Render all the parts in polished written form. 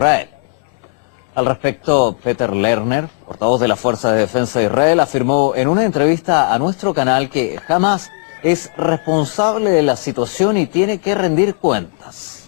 Israel. Al respecto, Peter Lerner, portavoz de la Fuerza de Defensa de Israel, afirmó en una entrevista a nuestro canal que Hamas es responsable de la situación y tiene que rendir cuentas.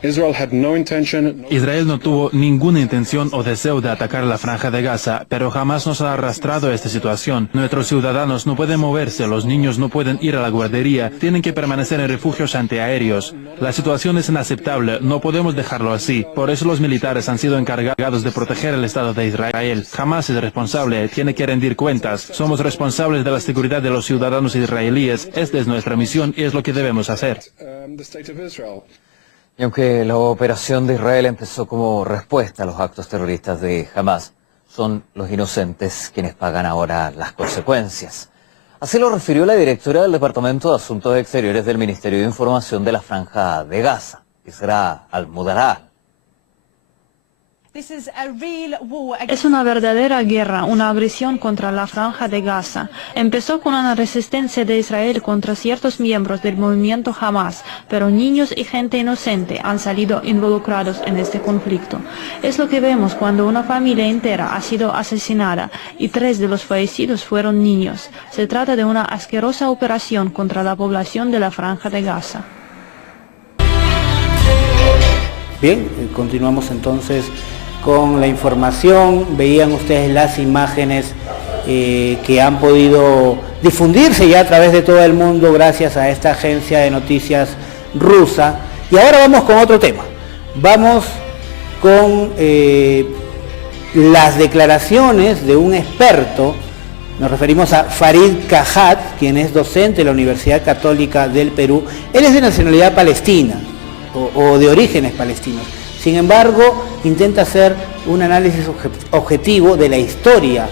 Israel no tuvo ninguna intención o deseo de atacar la Franja de Gaza, pero jamás nos ha arrastrado a esta situación. Nuestros ciudadanos no pueden moverse, los niños no pueden ir a la guardería, tienen que permanecer en refugios antiaéreos. La situación es inaceptable, no podemos dejarlo así. Por eso los militares han sido encargados de proteger el Estado de Israel. Jamás es responsable, tiene que rendir cuentas. Somos responsables de la seguridad de los ciudadanos israelíes. Esta es nuestra misión y es lo que debemos hacer. Y aunque la operación de Israel empezó como respuesta a los actos terroristas de Hamas, son los inocentes quienes pagan ahora las consecuencias. Así lo refirió la directora del Departamento de Asuntos Exteriores del Ministerio de Información de la Franja de Gaza, Isra Al-Mudarah. Es una verdadera guerra, una agresión contra la Franja de Gaza. Empezó con una resistencia de Israel contra ciertos miembros del movimiento Hamas, pero niños y gente inocente han salido involucrados en este conflicto. Es lo que vemos cuando una familia entera ha sido asesinada y 3 de los fallecidos fueron niños. Se trata de una asquerosa operación contra la población de la Franja de Gaza. Bien, continuamos entonces con la información. Veían ustedes las imágenes que han podido difundirse ya a través de todo el mundo gracias a esta agencia de noticias rusa. Y ahora vamos con otro tema. Vamos con las declaraciones de un experto. Nos referimos a Farid Kajat, quien es docente de la Universidad Católica del Perú. Él es de nacionalidad palestina o de orígenes palestinos. Sin embargo, intenta hacer un análisis objetivo de la historia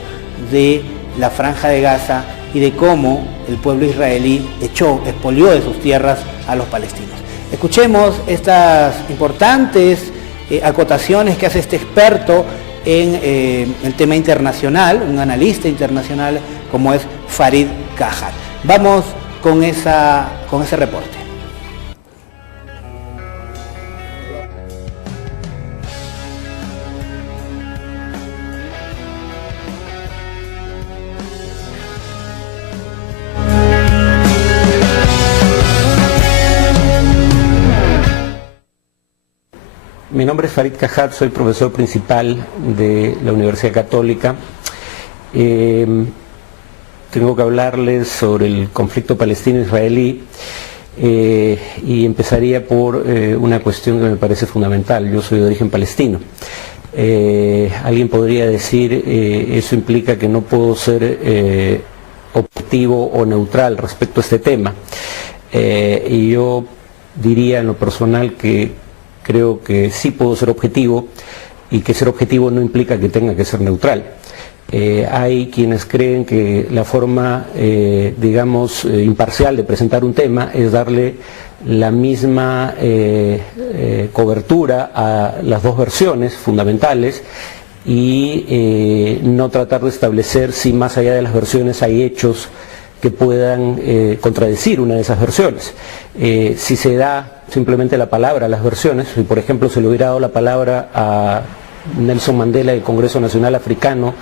de la Franja de Gaza y de cómo el pueblo israelí expolió de sus tierras a los palestinos. Escuchemos estas importantes acotaciones que hace este experto en el tema internacional, un analista internacional como es Farid Kajat. Vamos con ese reporte. Mi nombre es Farid Kajat, soy profesor principal de la Universidad Católica. Tengo que hablarles sobre el conflicto palestino-israelí y empezaría por una cuestión que me parece fundamental. Yo soy de origen palestino. Alguien podría decir, eso implica que no puedo ser objetivo o neutral respecto a este tema. Y yo diría en lo personal que creo que sí puedo ser objetivo y que ser objetivo no implica que tenga que ser neutral. Hay quienes creen que la forma, digamos, imparcial de presentar un tema es darle la misma cobertura a las dos versiones fundamentales y no tratar de establecer si más allá de las versiones hay hechos que puedan contradecir una de esas versiones. Si se da simplemente la palabra a las versiones, si por ejemplo se le hubiera dado la palabra a Nelson Mandela del Congreso Nacional Africano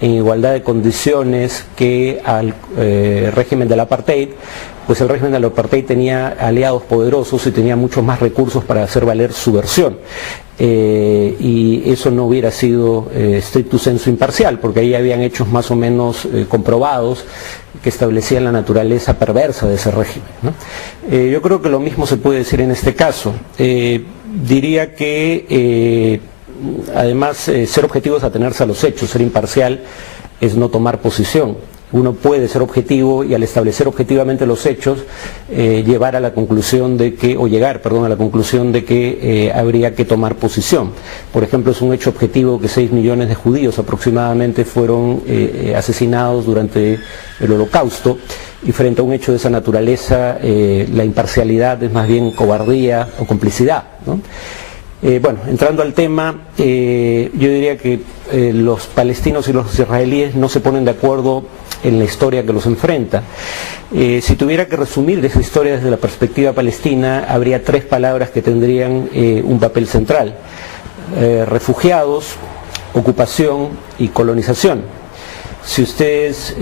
en igualdad de condiciones que al régimen del apartheid, pues el régimen del apartheid tenía aliados poderosos y tenía muchos más recursos para hacer valer su versión. Y eso no hubiera sido stricto sensu imparcial, porque ahí habían hechos más o menos comprobados que establecían la naturaleza perversa de ese régimen, ¿no? Yo creo que lo mismo se puede decir en este caso. Diría que además ser objetivo es atenerse a los hechos, ser imparcial es no tomar posición. Uno puede ser objetivo y al establecer objetivamente los hechos llegar a la conclusión de que habría que tomar posición. Por ejemplo, es un hecho objetivo que 6 millones de judíos aproximadamente fueron asesinados durante el Holocausto, y frente a un hecho de esa naturaleza la imparcialidad es más bien cobardía o complicidad, ¿no? Bueno, entrando al tema, yo diría que los palestinos y los israelíes no se ponen de acuerdo en la historia que los enfrenta. Si tuviera que resumir esa historia desde la perspectiva palestina, habría 3 palabras que tendrían un papel central. refugiados, ocupación y colonización. Si ustedes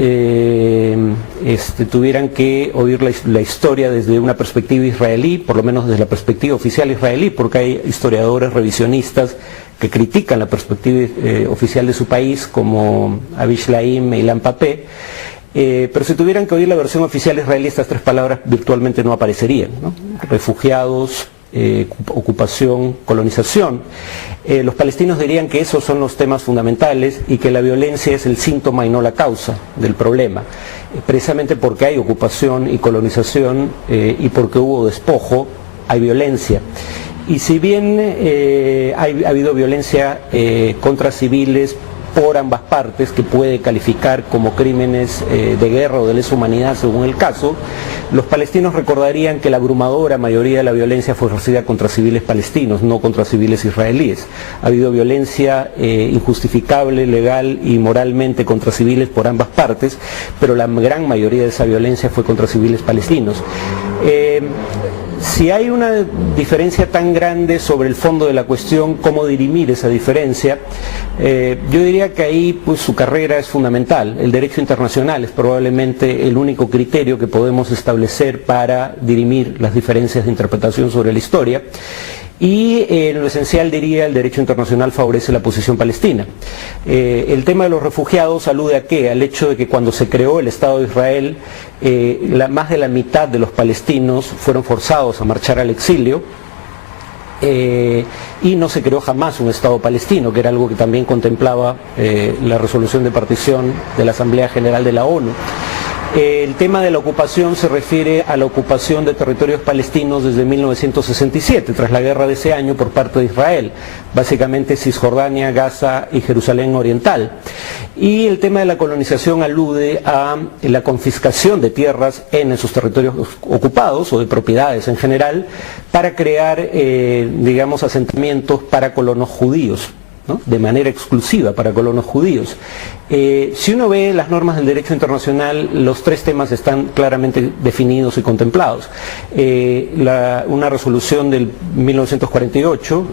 tuvieran que oír la historia desde una perspectiva israelí, por lo menos desde la perspectiva oficial israelí, porque hay historiadores revisionistas que critican la perspectiva oficial de su país, como Avish Laim e Ilan Papé, pero si tuvieran que oír la versión oficial israelí, estas tres palabras virtualmente no aparecerían, ¿no? Refugiados, ocupación, colonización. Los palestinos dirían que esos son los temas fundamentales y que la violencia es el síntoma y no la causa del problema, precisamente porque hay ocupación y colonización y porque hubo despojo, hay violencia. Y si bien ha habido violencia contra civiles por ambas partes, que puede calificar como crímenes de guerra o de lesa humanidad según el caso, los palestinos recordarían que la abrumadora mayoría de la violencia fue ejercida contra civiles palestinos, no contra civiles israelíes. Ha habido violencia injustificable, legal y moralmente contra civiles por ambas partes, pero la gran mayoría de esa violencia fue contra civiles palestinos. Si hay una diferencia tan grande sobre el fondo de la cuestión, ¿cómo dirimir esa diferencia? Yo diría que ahí pues, su carrera es fundamental. El derecho internacional es probablemente el único criterio que podemos establecer para dirimir las diferencias de interpretación sobre la historia. Y en lo esencial diría el derecho internacional favorece la posición palestina. El tema de los refugiados alude a ¿qué? Al hecho de que cuando se creó el Estado de Israel, más de la mitad de los palestinos fueron forzados a marchar al exilio y no se creó jamás un Estado palestino, que era algo que también contemplaba la resolución de partición de la Asamblea General de la ONU. El tema de la ocupación se refiere a la ocupación de territorios palestinos desde 1967, tras la guerra de ese año por parte de Israel, básicamente Cisjordania, Gaza y Jerusalén Oriental. Y el tema de la colonización alude a la confiscación de tierras en esos territorios ocupados o de propiedades en general para crear, digamos, asentamientos para colonos judíos, ¿no? De manera exclusiva para colonos judíos. Si uno ve las normas del derecho internacional, los tres temas están claramente definidos y contemplados. Una resolución del 1948,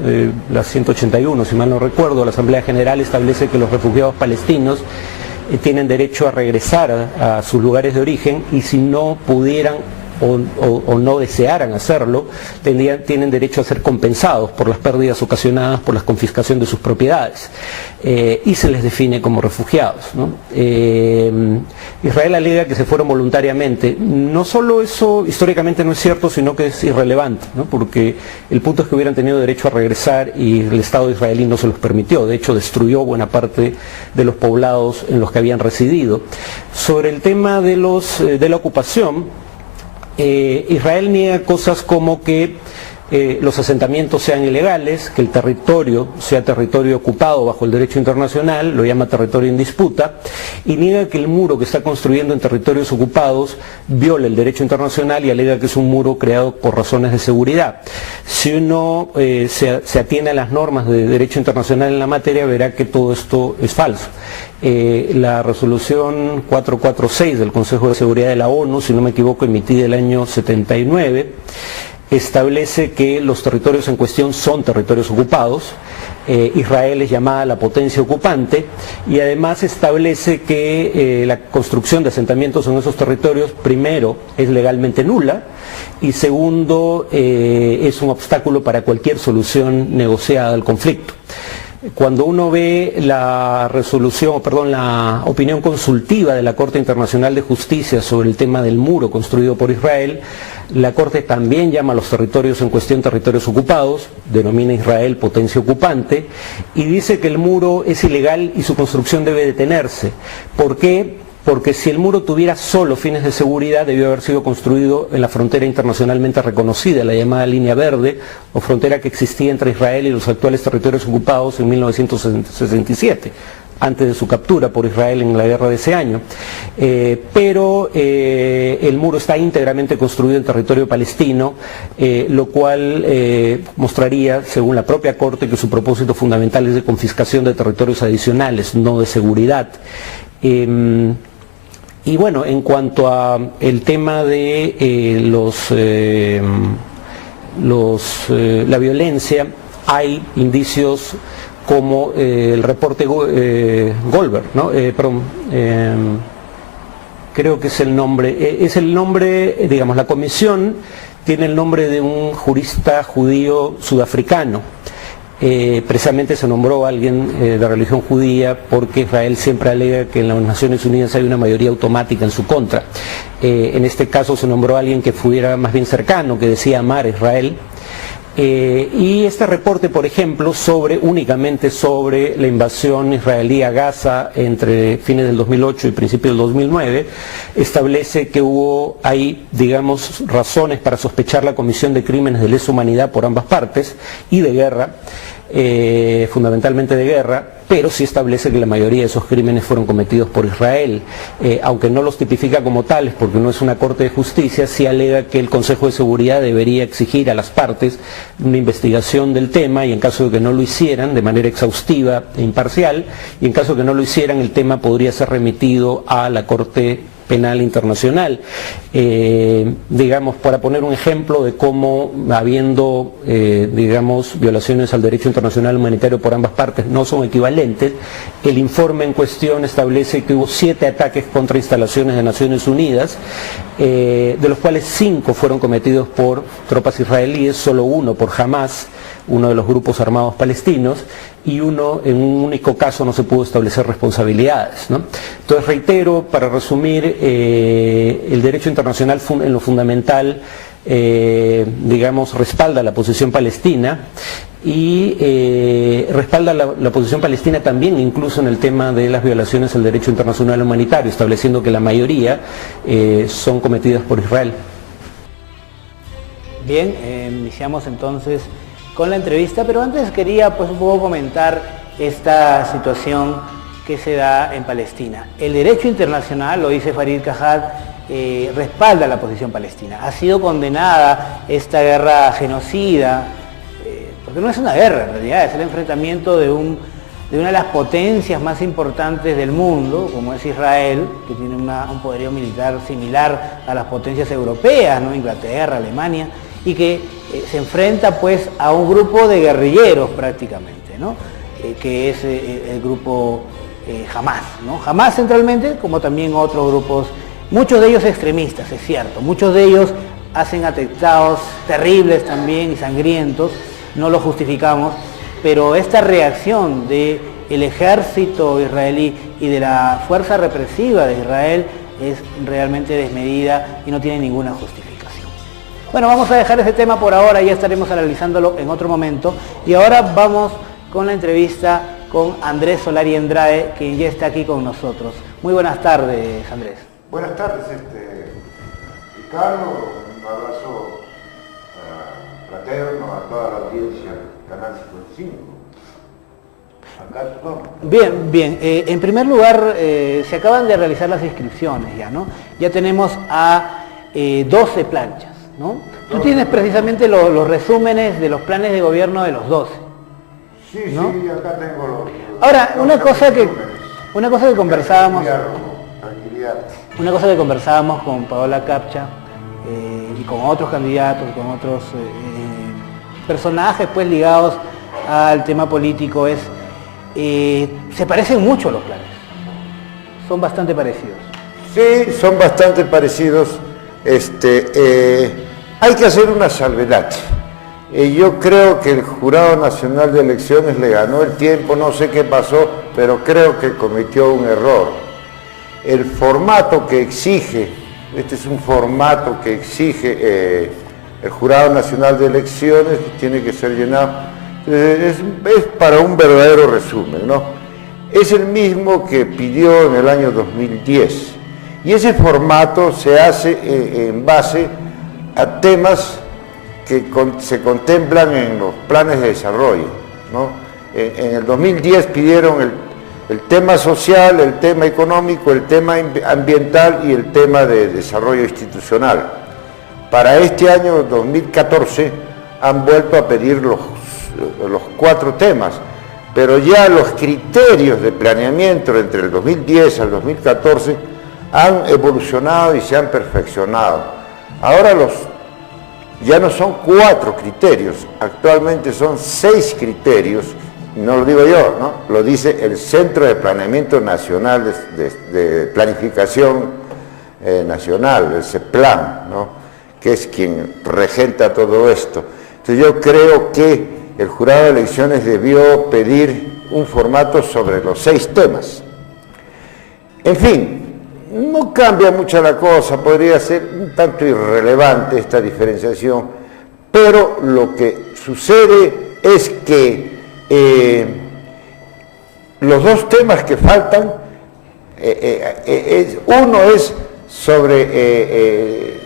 la 181, si mal no recuerdo, la Asamblea General establece que los refugiados palestinos tienen derecho a regresar a sus lugares de origen y si no pudieran o no desearan hacerlo, tienen derecho a ser compensados por las pérdidas ocasionadas por la confiscación de sus propiedades y se les define como refugiados, ¿no? Israel alega que se fueron voluntariamente. No solo eso históricamente no es cierto, sino que es irrelevante, ¿no? Porque el punto es que hubieran tenido derecho a regresar y el Estado israelí no se los permitió. De hecho, destruyó buena parte de los poblados en los que habían residido. Sobre el tema de la ocupación, Israel niega cosas como que los asentamientos sean ilegales, que el territorio sea territorio ocupado bajo el derecho internacional, lo llama territorio en disputa, y niega que el muro que está construyendo en territorios ocupados viola el derecho internacional y alega que es un muro creado por razones de seguridad. Si uno se atiene a las normas de derecho internacional en la materia, verá que todo esto es falso. La resolución 446 del Consejo de Seguridad de la ONU, si no me equivoco, emitida el año 79, establece que los territorios en cuestión son territorios ocupados. Israel es llamada la potencia ocupante y además establece que la construcción de asentamientos en esos territorios, primero, es legalmente nula y segundo, es un obstáculo para cualquier solución negociada al conflicto. Cuando uno ve la opinión consultiva de la Corte Internacional de Justicia sobre el tema del muro construido por Israel, la Corte también llama a los territorios en cuestión territorios ocupados, denomina a Israel potencia ocupante y dice que el muro es ilegal y su construcción debe detenerse. ¿Por qué? Porque si el muro tuviera solo fines de seguridad, debió haber sido construido en la frontera internacionalmente reconocida, la llamada Línea Verde, o frontera que existía entre Israel y los actuales territorios ocupados en 1967, antes de su captura por Israel en la guerra de ese año. Pero el muro está íntegramente construido en territorio palestino, lo cual mostraría, según la propia Corte, que su propósito fundamental es de confiscación de territorios adicionales, no de seguridad. Y bueno, en cuanto a el tema de la violencia, hay indicios como el reporte Goldberg, ¿no? Creo que es el nombre, digamos, la comisión tiene el nombre de un jurista judío sudafricano. Precisamente se nombró a alguien de religión judía porque Israel siempre alega que en las Naciones Unidas hay una mayoría automática en su contra. En este caso se nombró a alguien que fuera más bien cercano, que decía amar a Israel. Y este reporte, por ejemplo, únicamente sobre la invasión israelí a Gaza entre fines del 2008 y principios del 2009, establece que hay, digamos, razones para sospechar la comisión de crímenes de lesa humanidad por ambas partes y de guerra, fundamentalmente de guerra, pero sí establece que la mayoría de esos crímenes fueron cometidos por Israel, aunque no los tipifica como tales porque no es una corte de justicia, sí alega que el Consejo de Seguridad debería exigir a las partes una investigación del tema y en caso de que no lo hicieran de manera exhaustiva e imparcial, y en caso de que no lo hicieran el tema podría ser remitido a la Corte Penal Internacional. Digamos, para poner un ejemplo de cómo, habiendo, digamos, violaciones al derecho internacional humanitario por ambas partes no son equivalentes, el informe en cuestión establece que hubo 7 ataques contra instalaciones de Naciones Unidas, de los cuales 5 fueron cometidos por tropas israelíes, solo 1 por Hamas, uno de los grupos armados palestinos, y en un único caso no se pudo establecer responsabilidades, ¿no? Entonces, reitero, para resumir, el derecho internacional en lo fundamental, digamos, respalda la posición palestina y respalda la posición palestina también incluso en el tema de las violaciones al derecho internacional humanitario, estableciendo que la mayoría son cometidas por Israel. Bien, iniciamos entonces con la entrevista, pero antes quería pues un poco comentar esta situación que se da en Palestina. El derecho internacional, lo dice Farid Kajat, respalda la posición palestina. Ha sido condenada esta guerra genocida, porque no es una guerra en realidad, es el enfrentamiento de una de las potencias más importantes del mundo, como es Israel, que tiene un poderío militar similar a las potencias europeas, ¿no? Inglaterra, Alemania, y que se enfrenta pues a un grupo de guerrilleros prácticamente, ¿no? Que es el grupo Hamas, ¿no? Hamas centralmente, como también otros grupos, muchos de ellos extremistas, es cierto, muchos de ellos hacen atentados terribles también y sangrientos, no lo justificamos, pero esta reacción del ejército israelí y de la fuerza represiva de Israel es realmente desmedida y no tiene ninguna justificación. Bueno, vamos a dejar ese tema por ahora, ya estaremos analizándolo en otro momento. Y ahora vamos con la entrevista con Andrés Solari Andrade, quien ya está aquí con nosotros. Muy buenas tardes, Andrés. Buenas tardes, Ricardo. Un abrazo fraterno a toda la audiencia del Canal 55. Acá todo. Bien, bien. En primer lugar, se acaban de realizar las inscripciones ya, ¿no? Ya tenemos a 12 planchas, ¿no? Tú tienes precisamente los resúmenes de los planes de gobierno de los 12. Sí, ¿no? sí, acá tengo los... Ahora, una cosa que conversábamos... Tranquilidad. Una cosa que conversábamos con Paola Capcha y con otros candidatos, con otros personajes pues ligados al tema político es, se parecen mucho los planes, son bastante parecidos. Sí, son bastante parecidos. Hay que hacer una salvedad. Yo creo que el Jurado Nacional de Elecciones le ganó el tiempo, no sé qué pasó, pero creo que cometió un error. El formato que exige, este es un formato que exige el Jurado Nacional de Elecciones, tiene que ser llenado, es para un verdadero resumen, ¿no? Es el mismo que pidió en el año 2010, y ese formato se hace en base a temas que se contemplan en los planes de desarrollo, ¿no? En el 2010 pidieron el tema social, el tema económico, el tema ambiental y el tema de desarrollo institucional. Para este año 2014 han vuelto a pedir los 4 temas, pero ya los criterios de planeamiento entre el 2010 al 2014 han evolucionado y se han perfeccionado. Ahora ya no son 4 criterios, actualmente son 6 criterios, no lo digo yo, ¿no? Lo dice el Centro de Planeamiento Nacional de Planificación Nacional, el CEPLAN, ¿no? Que es quien regenta todo esto. Entonces yo creo que el jurado de elecciones debió pedir un formato sobre los 6 temas. En fin, no cambia mucho la cosa, podría ser un tanto irrelevante esta diferenciación, pero lo que sucede es que los 2 temas que faltan, uno es sobre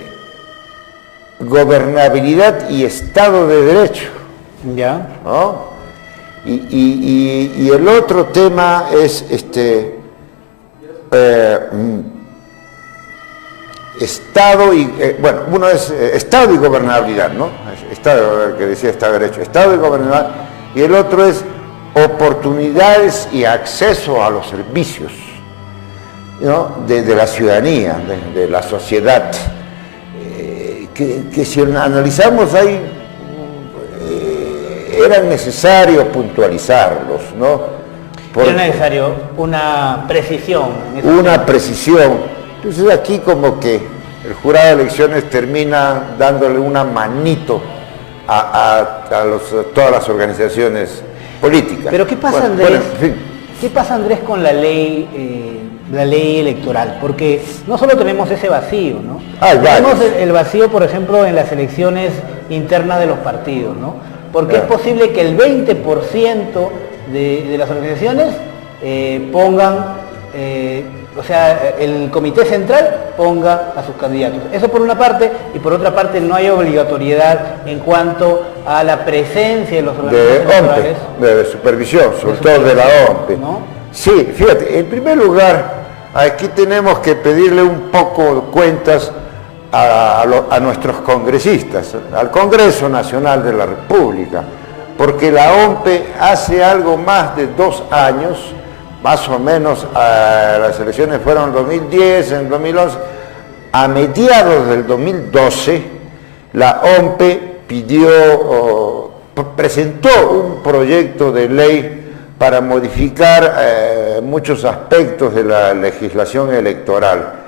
gobernabilidad y Estado de Derecho, ¿ya? ¿no? Y el otro tema es Estado y, bueno, uno es Estado y gobernabilidad, ¿no? Estado, que decía Estado de Derecho, Estado y gobernabilidad, y el otro es oportunidades y acceso a los servicios, ¿no? de la ciudadanía, de la sociedad, que si analizamos ahí, era necesario puntualizarlos, ¿no? Era necesario una precisión. Una precisión. Entonces aquí como que el jurado de elecciones termina dándole una manito a todas las organizaciones políticas. Pero ¿qué pasa, Andrés? Bueno, en fin. ¿Qué pasa, Andrés, con la ley electoral? Porque no solo tenemos ese vacío, ¿no? Tenemos el vacío, por ejemplo, en las elecciones internas de los partidos, ¿no? Porque es posible que el 20% de las organizaciones pongan, o sea, el comité central ponga a sus candidatos. Eso por una parte, y por otra parte no hay obligatoriedad en cuanto a la presencia de los organismos electorales. De supervisión, sobre todo de la OMPE, ¿no? Sí, fíjate, en primer lugar, aquí tenemos que pedirle un poco de cuentas a nuestros congresistas, al Congreso Nacional de la República, porque la OMPE hace algo más de 2 años, más o menos, las elecciones fueron en 2010, en 2011, a mediados del 2012, la OMPE presentó un proyecto de ley para modificar muchos aspectos de la legislación electoral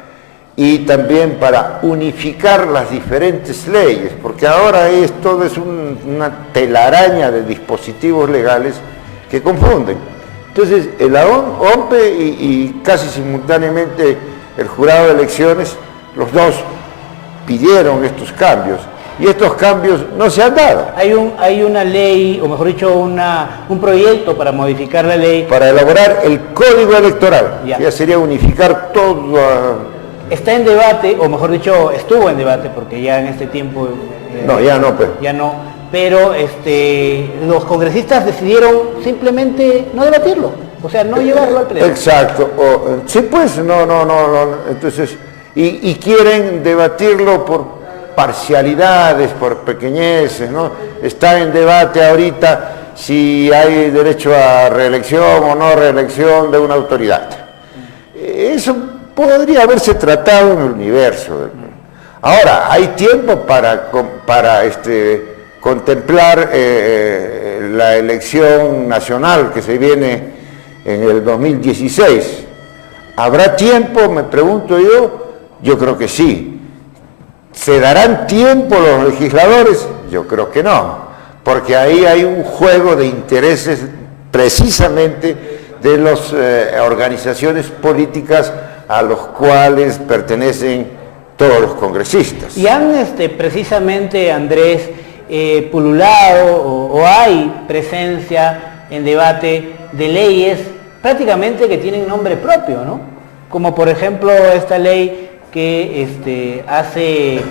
y también para unificar las diferentes leyes, porque ahora todo es una telaraña de dispositivos legales que confunden. Entonces, la OMPE y casi simultáneamente el jurado de elecciones, los dos pidieron estos cambios, y estos cambios no se han dado. Hay una ley, o mejor dicho, un proyecto para modificar la ley. Para elaborar el código electoral, ya sería unificar todo. Está en debate, o mejor dicho, estuvo en debate, porque ya en este tiempo... no, ya no, pues. Ya no, pero los congresistas decidieron simplemente no debatirlo, o sea, no llevarlo al pleno. Exacto, sí, pues, no, entonces, y quieren debatirlo por parcialidades, por pequeñeces, ¿no? Está en debate ahorita si hay derecho a reelección o no reelección de una autoridad. Eso podría haberse tratado en el universo. Ahora, hay tiempo para contemplar la elección nacional que se viene en el 2016. ¿Habrá tiempo? Me pregunto yo. Yo creo que sí. ¿Se darán tiempo los legisladores? Yo creo que no, porque ahí hay un juego de intereses precisamente de las organizaciones políticas a los cuales pertenecen todos los congresistas. Y han precisamente, Andrés, pululado o hay presencia en debate de leyes prácticamente que tienen nombre propio, ¿no? Como por ejemplo esta ley que hace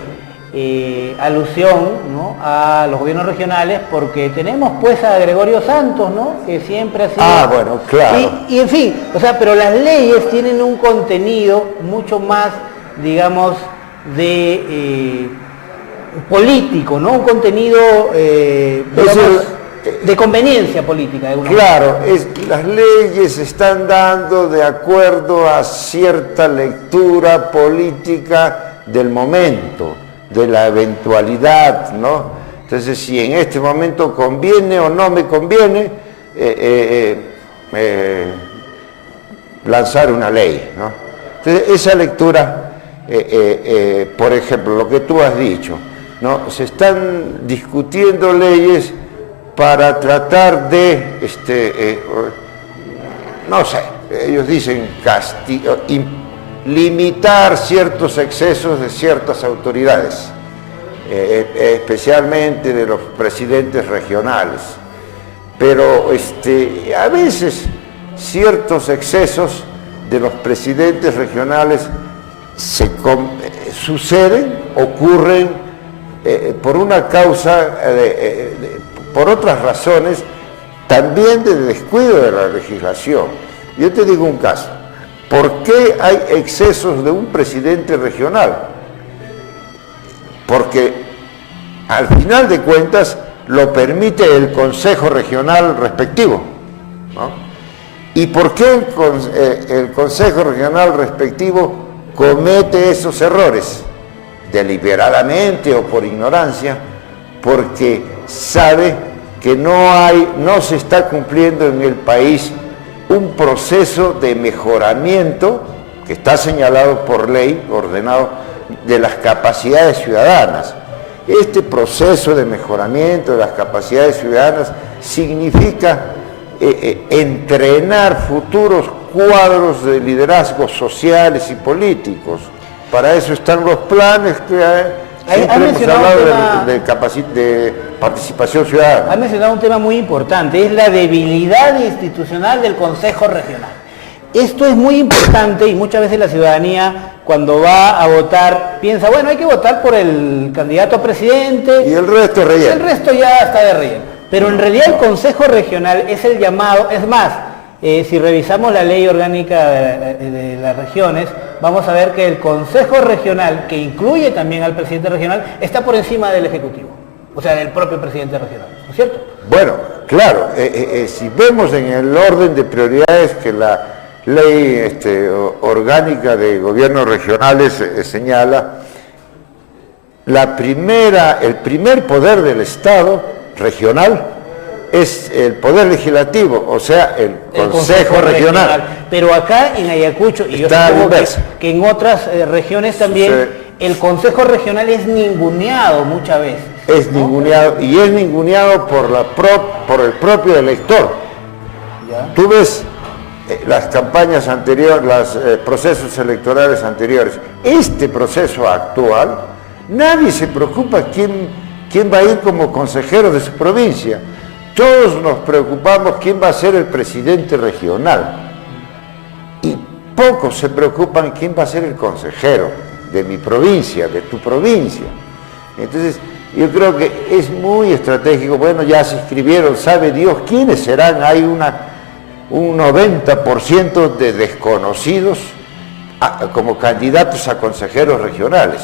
alusión, ¿no?, a los gobiernos regionales, porque tenemos pues a Gregorio Santos, ¿no?, que siempre ha sido... Ah, bueno, claro. Y en fin, o sea, pero las leyes tienen un contenido mucho más, digamos, de político, ¿no? Un contenido, digamos, de conveniencia política. De claro, las leyes se están dando de acuerdo a cierta lectura política del momento, de la eventualidad, ¿no? Entonces, si en este momento conviene o no me conviene lanzar una ley, ¿no? Entonces, esa lectura, por ejemplo, lo que tú has dicho, ¿no? Se están discutiendo leyes para tratar de, no sé, ellos dicen limitar ciertos excesos de ciertas autoridades, especialmente de los presidentes regionales. Pero a veces ciertos excesos de los presidentes regionales suceden, ocurren por una causa, por otras razones, también de descuido de la legislación. Yo te digo un caso. ¿Por qué hay excesos de un presidente regional? Porque al final de cuentas lo permite el Consejo Regional respectivo, ¿no? ¿Y por qué el Consejo Regional respectivo comete esos errores? Deliberadamente o por ignorancia, porque sabe que no se está cumpliendo en el país un proceso de mejoramiento que está señalado por ley, ordenado, de las capacidades ciudadanas. Este proceso de mejoramiento de las capacidades ciudadanas significa entrenar futuros cuadros de liderazgos sociales y políticos. Para eso están los planes que siempre hemos hablado de participación ciudadana. Ha mencionado un tema muy importante, es la debilidad institucional del Consejo Regional. Esto es muy importante y muchas veces la ciudadanía cuando va a votar piensa, bueno, hay que votar por el candidato a presidente. Y el resto es relleno. El resto ya está de relleno. Pero en realidad el Consejo Regional es el llamado, es más, si revisamos la ley orgánica de las regiones, vamos a ver que el Consejo Regional, que incluye también al presidente regional, está por encima del Ejecutivo, o sea, del propio presidente regional, ¿no es cierto? Bueno, claro, si vemos en el orden de prioridades que la ley orgánica de gobiernos regionales señala, el primer poder del Estado regional es el poder legislativo, o sea, el Consejo Regional. Pero acá en Ayacucho, y yo supongo que en otras regiones también, el Consejo Regional es ninguneado muchas veces. Es ninguneado, y es ninguneado por el propio elector. ¿Ya? Tú ves las campañas anteriores, los procesos electorales anteriores. Este proceso actual, nadie se preocupa quién va a ir como consejero de su provincia. Todos nos preocupamos quién va a ser el presidente regional y pocos se preocupan quién va a ser el consejero de mi provincia, de tu provincia. Entonces, yo creo que es muy estratégico. Bueno, ya se inscribieron, sabe Dios quiénes serán. Hay un 90% de desconocidos como candidatos a consejeros regionales.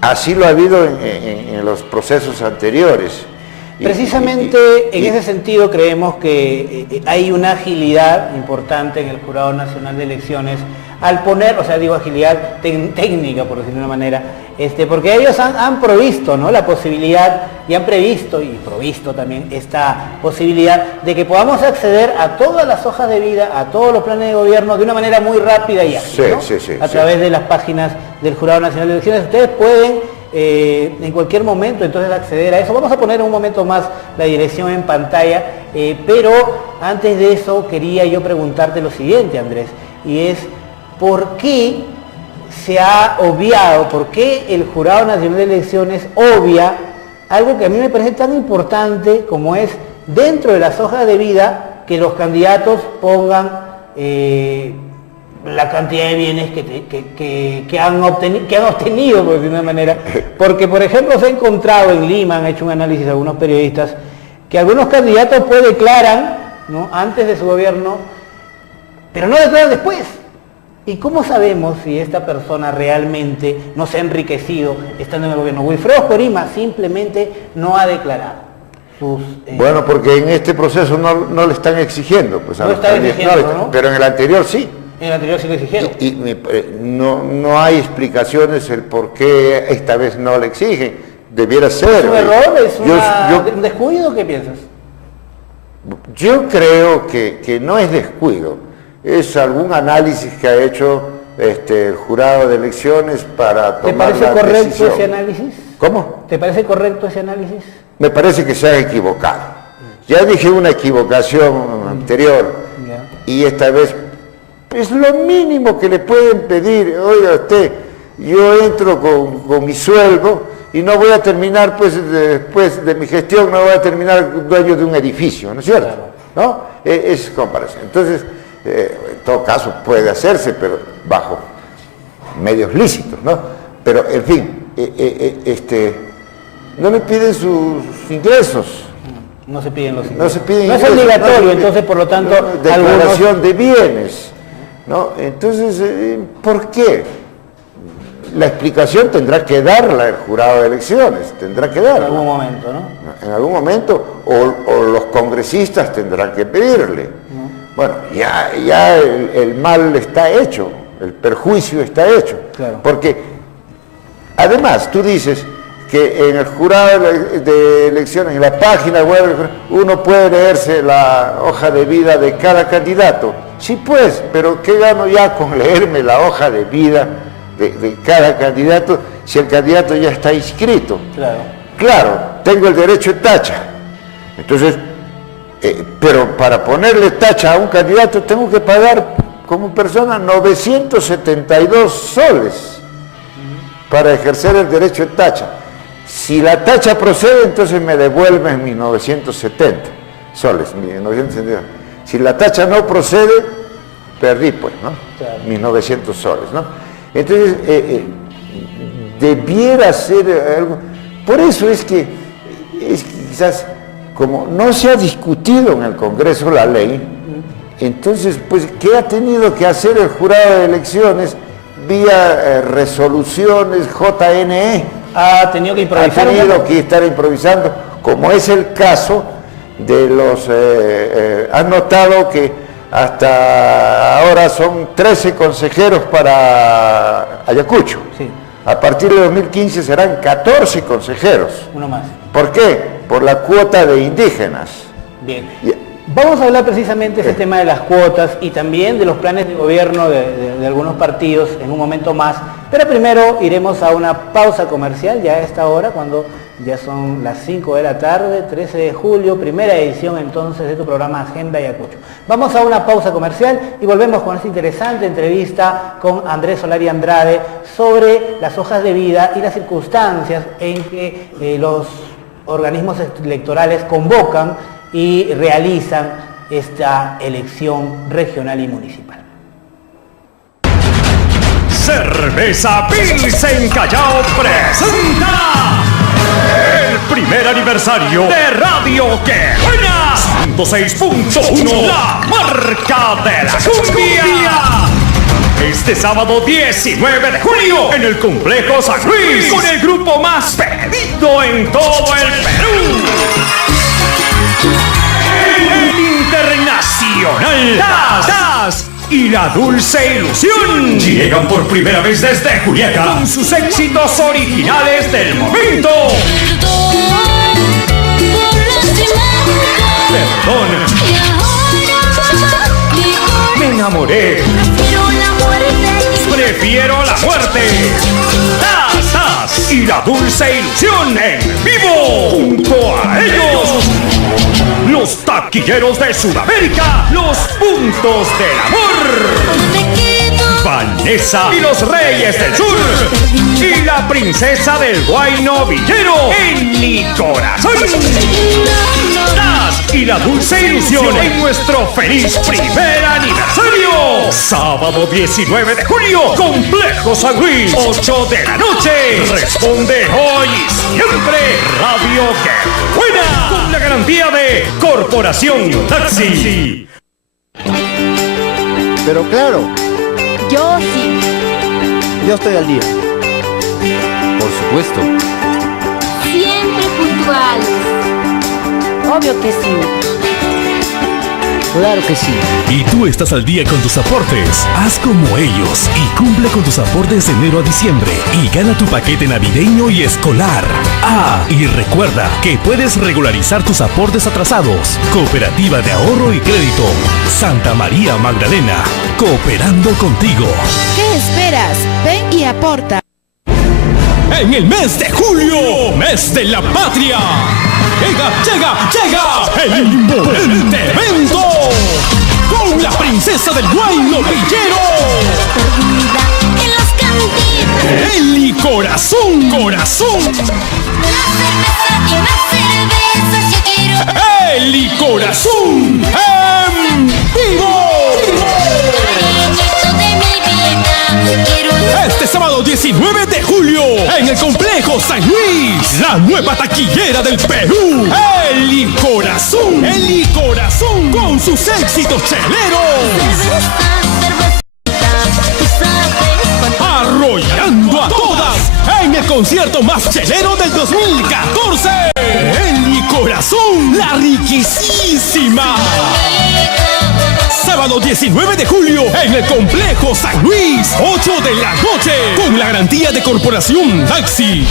Así lo ha habido en los procesos anteriores. Precisamente en ese sentido creemos que hay una agilidad importante en el Jurado Nacional de Elecciones al poner, o sea, digo agilidad técnica, por decirlo de una manera, porque ellos han provisto, ¿no?, la posibilidad, y han previsto y provisto también esta posibilidad de que podamos acceder a todas las hojas de vida, a todos los planes de gobierno de una manera muy rápida y ágil, ¿no? A través de las páginas del Jurado Nacional de Elecciones. Ustedes pueden en cualquier momento entonces acceder a eso. Vamos a poner un momento más la dirección en pantalla, pero antes de eso quería yo preguntarte lo siguiente, Andrés, y es ¿por qué se ha obviado, por qué el Jurado Nacional de Elecciones obvia algo que a mí me parece tan importante como es dentro de las hojas de vida que los candidatos pongan la cantidad de bienes que han obtenido, por decirlo de una manera? Porque, por ejemplo, se ha encontrado en Lima, han hecho un análisis algunos periodistas, que algunos candidatos pues declaran, ¿no?, antes de su gobierno, pero no declaran después. ¿Y cómo sabemos si esta persona realmente no se ha enriquecido estando en el gobierno? Wilfredo Corima simplemente no ha declarado sus... Bueno, porque en este proceso no le están exigiendo, pues, no está exigiendo, ¿no? Pero en el anterior sí. En el anterior sí lo exigieron. No hay explicaciones el por qué esta vez no le exigen. Debiera ser. ¿Es un error? ¿Es un descuido? ¿Qué piensas? Yo creo que no es descuido. Es algún análisis que ha hecho el jurado de elecciones para tomar la decisión. ¿Te parece correcto ese análisis? ¿Cómo? ¿Te parece correcto ese análisis? Me parece que se ha equivocado. Ya dije una equivocación anterior y esta vez es lo mínimo que le pueden pedir. Oiga usted, yo entro con mi sueldo y no voy a terminar, pues después de mi gestión, no voy a terminar dueño de un edificio, ¿no es cierto? ¿No? Es comparación. Entonces, en todo caso puede hacerse, pero bajo medios lícitos, ¿no? Pero, en fin, no le piden sus ingresos. No se piden los ingresos. No se piden no ingresos. Es obligatorio, entonces, por lo tanto... Declaración de bienes, ¿no? Entonces, ¿por qué? La explicación tendrá que darla el jurado de elecciones, tendrá que darla. En algún momento, ¿no? En algún momento, o los congresistas tendrán que pedirle. Bueno, ya el mal está hecho, el perjuicio está hecho. Claro. Porque, además, tú dices que en el jurado de elecciones, en la página web, uno puede leerse la hoja de vida de cada candidato. Sí, pues, pero ¿qué gano ya con leerme la hoja de vida de cada candidato si el candidato ya está inscrito? Claro, tengo el derecho de tacha. Entonces, pero para ponerle tacha a un candidato tengo que pagar como persona 972 soles para ejercer el derecho de tacha. Si la tacha procede, entonces me devuelven mis 970 soles, mis 970. Si la tacha no procede, perdí, pues, ¿no? Claro. Mis 900 soles, ¿no? Entonces, debiera ser algo... Por eso es que quizás, como no se ha discutido en el Congreso la ley, entonces, pues, ¿qué ha tenido que hacer el jurado de elecciones vía resoluciones JNE? Ha tenido que improvisar. Ha tenido que estar improvisando, como es el caso de los... han notado que hasta ahora son 13 consejeros para Ayacucho. Sí. A partir de 2015 serán 14 consejeros. Uno más. ¿Por qué? Por la cuota de indígenas. Bien. Vamos a hablar precisamente de ese tema de las cuotas y también de los planes de gobierno de algunos partidos en un momento más. Pero primero iremos a una pausa comercial ya a esta hora, cuando ya son las 5 de la tarde, 13 de julio, primera edición entonces de tu programa Agenda Ayacucho. Vamos a una pausa comercial y volvemos con esta interesante entrevista con Andrés Solari Andrade sobre las hojas de vida y las circunstancias en que los organismos electorales convocan y realizan esta elección regional y municipal. Cerveza Pilsen Callao presenta el primer aniversario de Radio Que Buena 106.1, la marca de la cumbia. Este sábado 19 de julio en el Complejo San Luis, con el grupo más pedido en todo el Perú. El internacional Taz y la Dulce Ilusión llegan por primera vez desde Juliaca con sus éxitos originales del momento. Perdón. Me enamoré. Prefiero la muerte. Taz y la Dulce Ilusión en vivo junto a ellos. Los taquilleros de Sudamérica, los puntos del amor. Vanessa y los Reyes del Sur. Y la princesa del Guayno Villero en mi corazón. Taz y la Dulce Ilusión en nuestro feliz primer aniversario. Sábado 19 de julio, Complejo San Luis, 8 de la noche. Responde hoy y siempre Radio Que Buena, con la garantía de Corporación Taxi. Pero claro, yo sí. yo estoy al día. Por supuesto. Siempre puntuales. Obvio que sí. Claro que sí. Y tú estás al día con tus aportes. Haz como ellos y cumple con tus aportes de enero a diciembre y gana tu paquete navideño y escolar. Y recuerda que puedes regularizar tus aportes atrasados. Cooperativa de Ahorro y Crédito Santa María Magdalena, cooperando contigo. ¿Qué esperas? Ven y aporta. En el mes de julio, mes de la patria, llega el imponente evento con la princesa del wine novillero, En los cantinas. Eli Corazón. La cerveza y más cervezas yo quiero. Eli Corazón en vivo. Cariñito de mi vida, quiero. Este sábado 19 de julio, en el Complejo San Luis, la nueva taquillera del Perú, Eli Corazón, con sus éxitos cheleros, arrollando a todas en el concierto más chelero del 2014, Eli Corazón, la riquísima. Sábado 19 de julio en el Complejo San Luis, 8 de la noche, con la garantía de Corporación Taxi.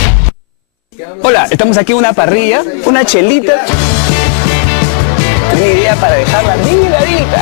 Hola, estamos aquí en una parrilla, una chelita, una idea para dejarla bien heladita.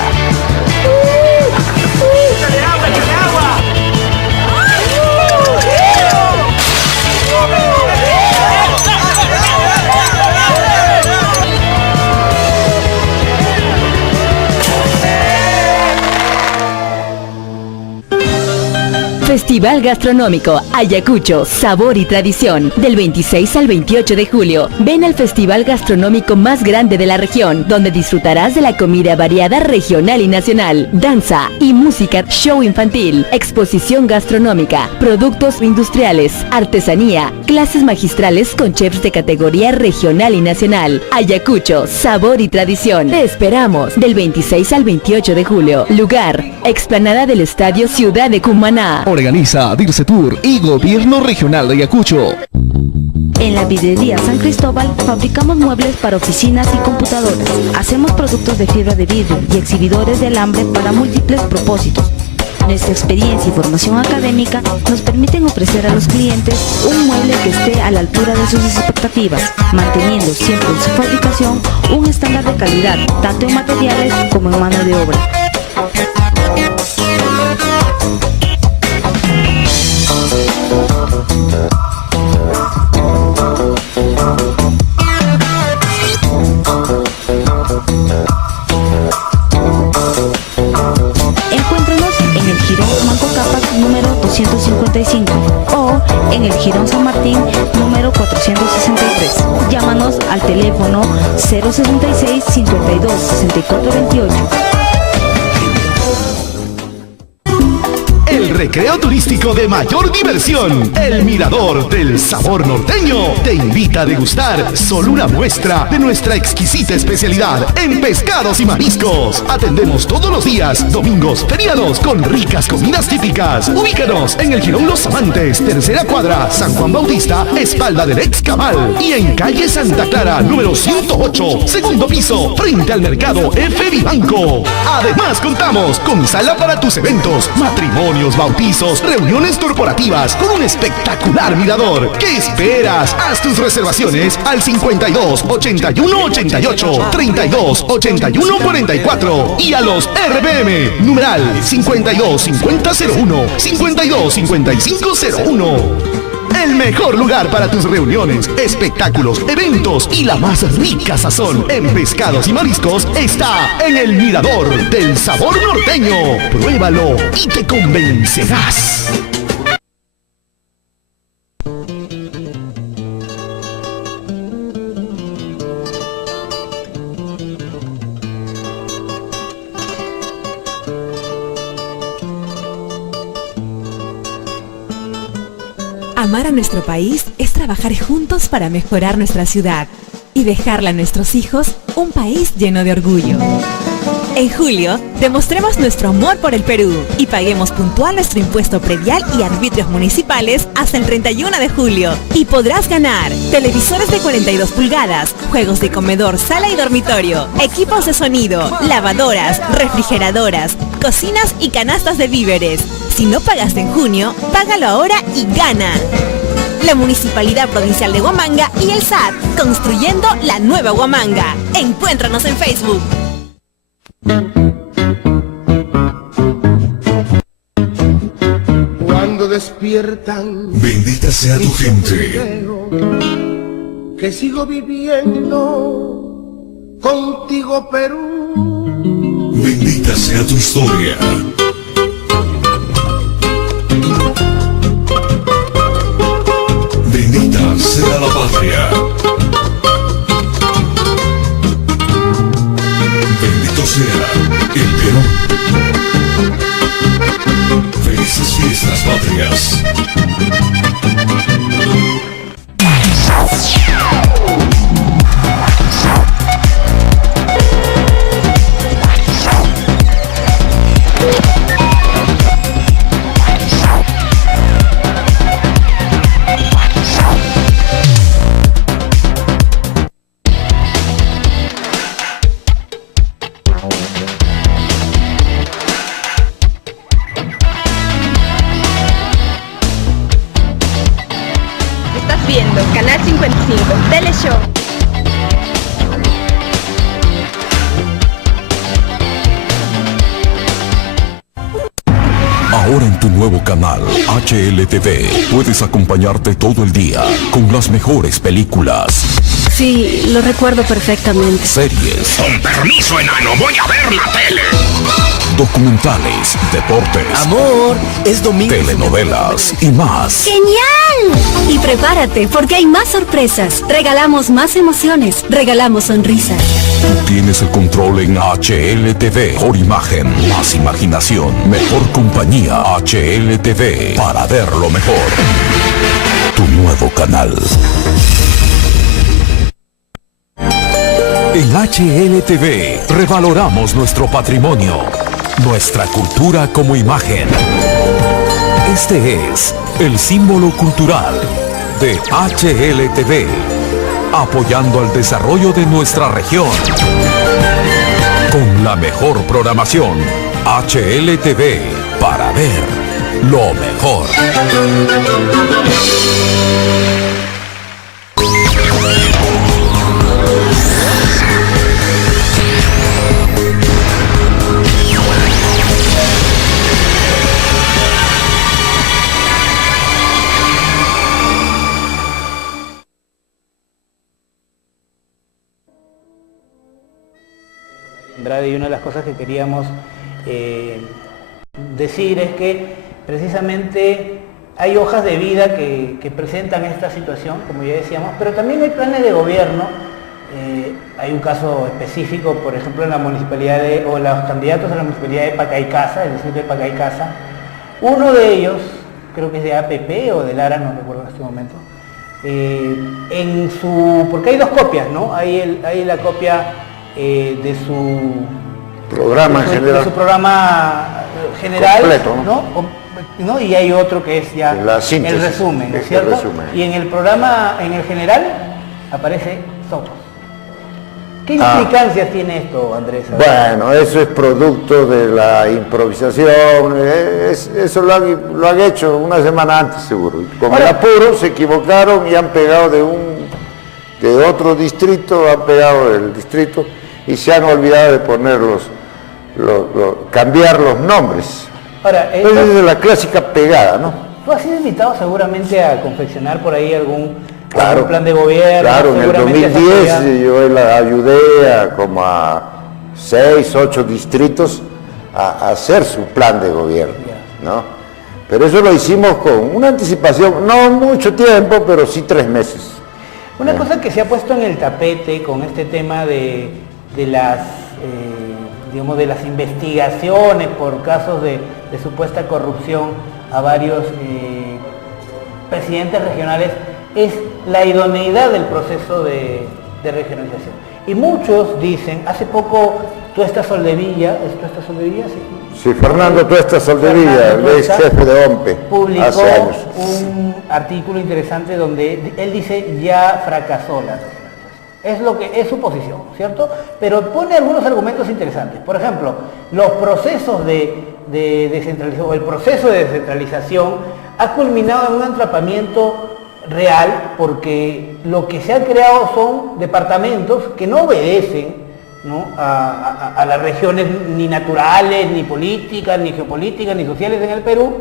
Festival Gastronómico Ayacucho, Sabor y Tradición, del 26 al 28 de julio. Ven al festival gastronómico más grande de la región, donde disfrutarás de la comida variada regional y nacional, danza y música, show infantil, exposición gastronómica, productos industriales, artesanía, clases magistrales con chefs de categoría regional y nacional. Ayacucho, Sabor y Tradición. Te esperamos del 26 al 28 de julio. Lugar, explanada del Estadio Ciudad de Cumaná. Organiza Dircetur y Gobierno Regional de Ayacucho. En la vidrería San Cristóbal fabricamos muebles para oficinas y computadoras. Hacemos productos de fibra de vidrio y exhibidores de alambre para múltiples propósitos. Nuestra experiencia y formación académica nos permiten ofrecer a los clientes un mueble que esté a la altura de sus expectativas, manteniendo siempre en su fabricación un estándar de calidad, tanto en materiales como en mano de obra. Encuéntranos en el Jirón Manco Cápac número 255 o en el Jirón San Martín número 463. Llámanos al teléfono 066 52 64 28. El recreo turístico de mayor diversión, el Mirador del Sabor Norteño, te invita a degustar solo una muestra de nuestra exquisita especialidad en pescados y mariscos. Atendemos todos los días, domingos, feriados, con ricas comidas típicas. Ubícanos en el Jirón Los Amantes, tercera cuadra, San Juan Bautista, espalda del ex Cabal, y en calle Santa Clara, número 108, segundo piso, frente al mercado F. Vivanco. Además, contamos con sala para tus eventos, matrimonios, bautizos, reuniones corporativas, con un espectacular mirador. ¿Qué esperas? Haz tus reservaciones al 52 81 88 32 81 44 y a los RBM, numeral 52 50 01 52 55 01. El mejor lugar para tus reuniones, espectáculos, eventos y la más rica sazón en pescados y mariscos está en el Mirador del Sabor Norteño. Pruébalo y te convencerás. Amar a nuestro país es trabajar juntos para mejorar nuestra ciudad y dejarle a nuestros hijos un país lleno de orgullo. En julio, demostremos nuestro amor por el Perú y paguemos puntual nuestro impuesto predial y arbitrios municipales hasta el 31 de julio. Y podrás ganar televisores de 42 pulgadas, juegos de comedor, sala y dormitorio, equipos de sonido, lavadoras, refrigeradoras, cocinas y canastas de víveres. Si no pagaste en junio, págalo ahora y gana. La Municipalidad Provincial de Huamanga y el SAT, construyendo la nueva Huamanga. Encuéntranos en Facebook. Cuando despiertan, bendita sea tu gente, que sigo viviendo contigo, Perú. Bendita sea tu historia. Bendita sea la patria. Bendito sea el Perú. Felices fiestas patrias. Estás viendo Canal 55, Teleshow. Ahora en tu nuevo canal, HLTV, puedes acompañarte todo el día con las mejores películas, Sí, lo recuerdo perfectamente. series, Con permiso, enano, voy a ver la tele. documentales, deportes, Amor, es domingo. telenovelas y más. ¡Genial! Y prepárate, porque hay más sorpresas. Regalamos más emociones, regalamos sonrisas. Tú tienes el control en HLTV. Mejor imagen, más imaginación, mejor compañía. HLTV, para ver lo mejor. Tu nuevo canal. En HLTV revaloramos nuestro patrimonio, nuestra cultura como imagen. Este es el símbolo cultural de HLTV, apoyando al desarrollo de nuestra región. Con la mejor programación, HLTV, para ver lo mejor. Y una de las cosas que queríamos decir es que precisamente hay hojas de vida que presentan esta situación, como ya decíamos, pero también hay planes de gobierno. Hay un caso específico, por ejemplo, en la municipalidad o los candidatos a la municipalidad de Pacaycasa, el distrito de Pacaycasa. Uno de ellos, creo que es de APP o de Lara, no recuerdo en este momento, porque hay dos copias, ¿no? Hay la copia de su programa general. De su programa general, completo, ¿no? Y hay otro que es ya la síntesis, el resumen, ¿no es cierto? resumen. Y en el programa, en el general, aparece Sotos. ¿Qué implicancias tiene esto, Andrés? Bueno, eso es producto de la improvisación, eso lo han hecho una semana antes seguro. Con el apuro se equivocaron y han pegado de otro distrito, han pegado del distrito y se han olvidado de poner cambiar los nombres. Ahora, Esa es la clásica pegada, ¿no? Tú has sido invitado seguramente a confeccionar por ahí algún plan de gobierno. Claro, en el 2010 yo ayudé como a 6, 8 distritos a hacer su plan de gobierno, ¿no? Pero eso lo hicimos con una anticipación, no mucho tiempo, pero sí 3 meses. Una cosa que se ha puesto en el tapete con este tema de las investigaciones por casos de supuesta corrupción a varios presidentes regionales es la idoneidad del proceso de regionalización. Y muchos dicen, hace poco Tuesta Soldevilla, ¿es Tuesta Soldevilla? Sí, Fernando Tuesta Soldevilla, el ex jefe de OMPE, publicó hace años. un artículo interesante donde él dice ya fracasó la regionalización. Es lo que es su posición, ¿cierto? Pero pone algunos argumentos interesantes. Por ejemplo, los procesos de descentralización, o el proceso de descentralización ha culminado en un atrapamiento real, porque lo que se ha creado son departamentos que no obedecen, ¿no?, a las regiones ni naturales, ni políticas, ni geopolíticas, ni sociales en el Perú,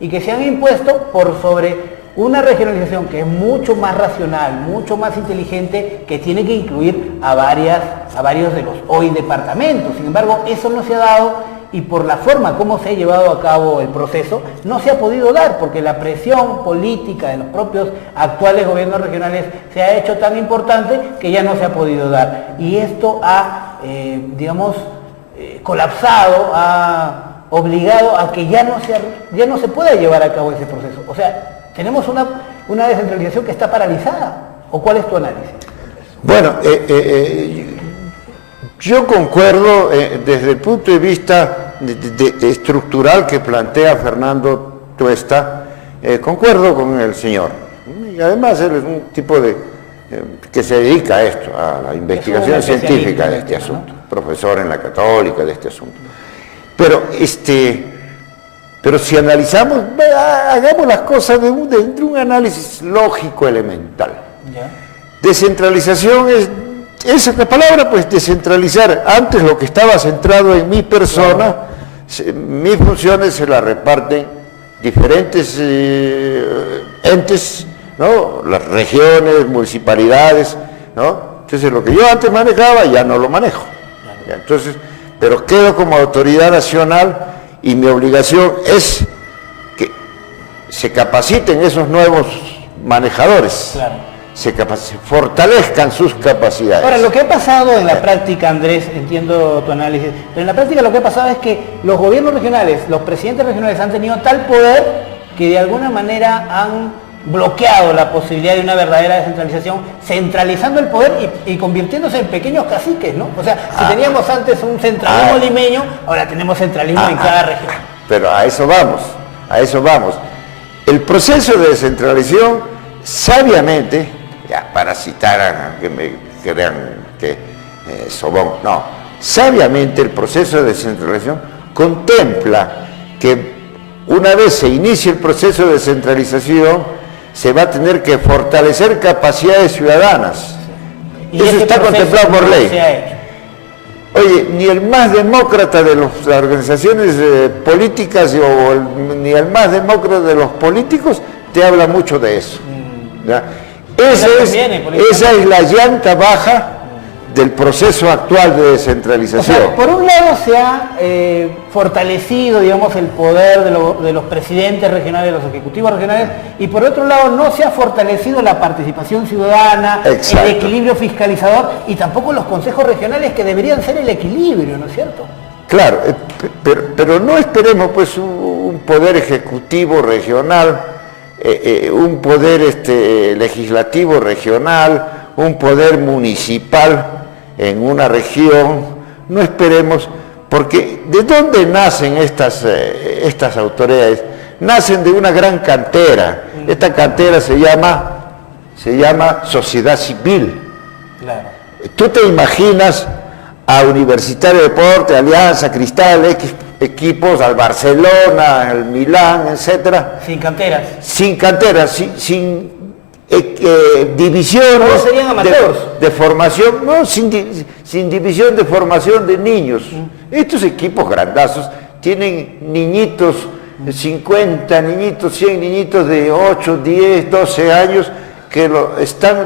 y que se han impuesto por sobre una regionalización que es mucho más racional, mucho más inteligente, que tiene que incluir a varios de los hoy departamentos. Sin embargo, eso no se ha dado, y por la forma como se ha llevado a cabo el proceso, no se ha podido dar, porque la presión política de los propios actuales gobiernos regionales se ha hecho tan importante que ya no se ha podido dar. Y esto ha, colapsado, ha obligado a que ya no se pueda llevar a cabo ese proceso. O sea, tenemos una descentralización que está paralizada. ¿O cuál es tu análisis? Bueno, yo concuerdo desde el punto de vista estructural que plantea Fernando Tuesta, concuerdo con el señor. Y además él es un tipo que se dedica a esto, a la investigación científica de este asunto, ¿no? Profesor en la Católica de este asunto. Pero si analizamos, hagamos las cosas de un análisis lógico elemental. ¿Ya? Descentralización esa es la palabra, pues descentralizar. Antes lo que estaba centrado en mi persona, mis funciones se las reparten diferentes entes, ¿no? Las regiones, municipalidades, ¿no? Entonces lo que yo antes manejaba ya no lo manejo. ¿Ya? Entonces, pero quedo como autoridad nacional y mi obligación es que se capaciten esos nuevos manejadores. Claro. Se fortalezcan sus capacidades. Ahora, lo que ha pasado en la práctica, Andrés, entiendo tu análisis, pero en la práctica lo que ha pasado es que los gobiernos regionales, los presidentes regionales han tenido tal poder que de alguna manera han bloqueado la posibilidad de una verdadera descentralización, centralizando el poder y convirtiéndose en pequeños caciques, ¿no? O sea, si teníamos antes un centralismo limeño, ahora tenemos centralismo en cada región. Pero a eso vamos. El proceso de descentralización, sabiamente, ya para citar a que me crean que Sobón, no, sabiamente el proceso de descentralización contempla que una vez se inicie el proceso de descentralización se va a tener que fortalecer capacidades ciudadanas. Y eso está contemplado por ley. Oye, ni el más demócrata de las organizaciones políticas ni el más demócrata de los políticos te habla mucho de eso. ¿Ya? Esa es la llanta baja del proceso actual de descentralización. O sea, por un lado se ha fortalecido, digamos, el poder de los presidentes regionales, de los ejecutivos regionales, y por otro lado no se ha fortalecido la participación ciudadana, el equilibrio fiscalizador, y tampoco los consejos regionales, que deberían ser el equilibrio, ¿no es cierto? Claro, pero no esperemos pues un poder ejecutivo regional, un poder legislativo regional, un poder municipal en una región. No esperemos, porque ¿de dónde nacen estas autoridades? Nacen de una gran cantera. Esta cantera se llama sociedad civil. Claro. ¿Tú te imaginas a Universitario de Deporte, Alianza, Cristal, equipos, al Barcelona, al Milán, etcétera? Sin canteras. Sin canteras, sin divisiones. ¿Cómo serían amateurs? De formación, no, sin división de formación de niños. Estos equipos grandazos tienen niñitos, 50 niñitos, 100 niñitos de 8, 10, 12 años, que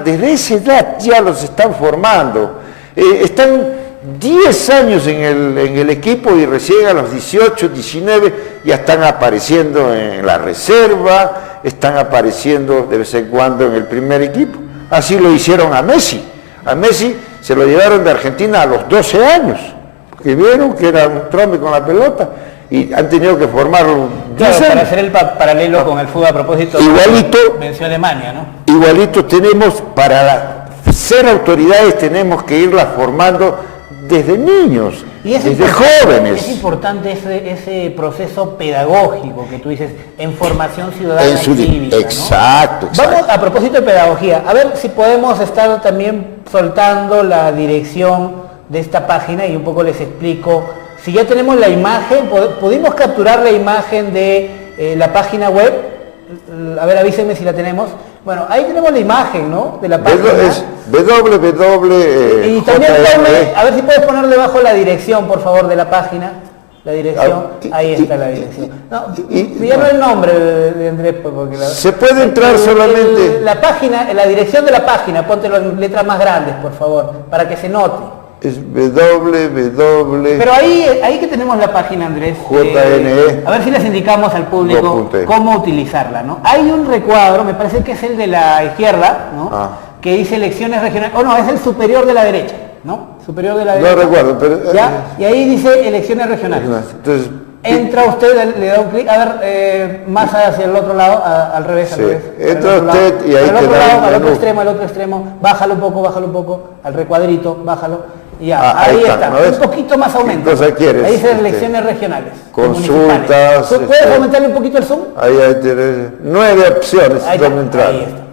desde esa edad ya los están formando. Están 10 años en el equipo y recién a los 18, 19 ya están apareciendo en la reserva, están apareciendo de vez en cuando en el primer equipo. Así lo hicieron a Messi. A Messi se lo llevaron de Argentina a los 12 años, porque vieron que era un trompe con la pelota y han tenido que formarlo. Claro, para hacer el paralelo con el fútbol a propósito, igualito, venció a Alemania, ¿no? Igualito tenemos para ser autoridades tenemos que irlas formando desde niños, desde jóvenes. Es importante ese proceso pedagógico que tú dices, en formación ciudadana y cívica, exacto, ¿no? Vamos a propósito de pedagogía, a ver si podemos estar también soltando la dirección de esta página y un poco les explico. Si ya tenemos la imagen, pudimos capturar la imagen de la página web. A ver, avísenme si la tenemos. Bueno, ahí tenemos la imagen, ¿no? De la página. Es www. Y también a ver si puedes poner debajo la dirección, por favor, de la página. La dirección, ahí está la dirección. No, ya no el nombre de Andrés, porque se puede entrar solamente. La página, la dirección de la página, póntelo en letras más grandes, por favor, para que se note. Es www. Pero ahí que tenemos la página, Andrés. JNE. A ver si les indicamos al público cómo utilizarla, ¿no? Hay un recuadro, me parece que es el de la izquierda, ¿no? Que dice elecciones regionales. No, es el superior de la derecha, ¿no? Superior de la derecha. No recuerdo, pero. ¿Ya? Y ahí dice elecciones regionales. Entonces. Entra usted, le da un clic, a ver, más hacia el otro lado, al revés, al revés. Entra usted y ahí al otro lado, al otro extremo, bájalo un poco, al recuadrito, bájalo. Ya, ahí está, ¿no? Un poquito más aumento. ¿Qué cosa quieres? Ahí dice elecciones regionales. Consultas. ¿Puedes aumentarle un poquito el zoom? Ahí tienes 9 opciones donde entrar.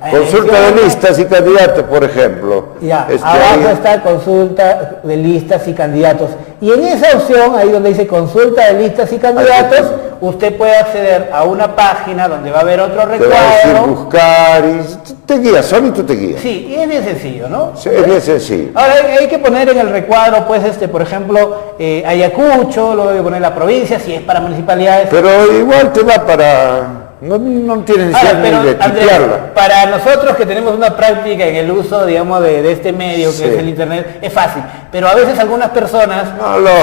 Consulta de listas y candidatos, por ejemplo. Ya, abajo está consulta de listas y candidatos. Y en esa opción, ahí donde dice consulta de listas y candidatos, usted puede acceder a una página donde va a haber otro recuadro. Te va a decir buscar y te guías, solito te guías. Sí, y es bien sencillo, ¿no? Sí, es bien sencillo. Ahora hay que poner en el recuadro, pues, por ejemplo, Ayacucho, luego hay que poner la provincia, si es para municipalidades. Pero igual te da para... No tienes necesidad ni de tipearla. Para nosotros que tenemos una práctica en el uso, digamos, de este medio que es el internet, es fácil. Pero a veces algunas personas